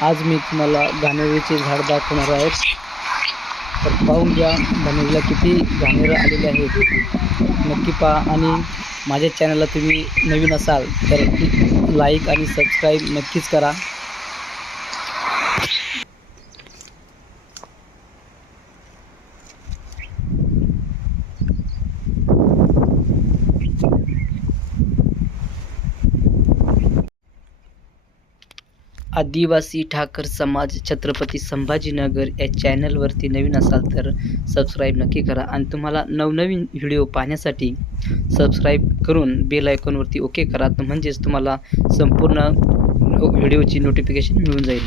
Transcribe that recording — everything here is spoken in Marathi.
आज मी तुम्हाला घाणेरीचे झाड दाखवणार आहे. तर पाहून घ्या घाणेरीला किती घाणेरं आलेले आहेत. नक्की पहा आणि माझ्या चॅनलला तुम्ही नवीन असाल तर लाईक आणि सबस्क्राईब नक्कीच करा. आदिवासी ठाकर समाज छत्रपती संभाजीनगर या चॅनलवरती नवीन असाल तर सबस्क्राईब नक्की करा. आणि तुम्हाला नवनवीन व्हिडिओ पाहण्यासाठी सबस्क्राईब करून बेल आयकॉनवरती ओके करा. तर म्हणजेच तुम्हाला संपूर्ण व्हिडिओची नोटिफिकेशन मिळून जाईल.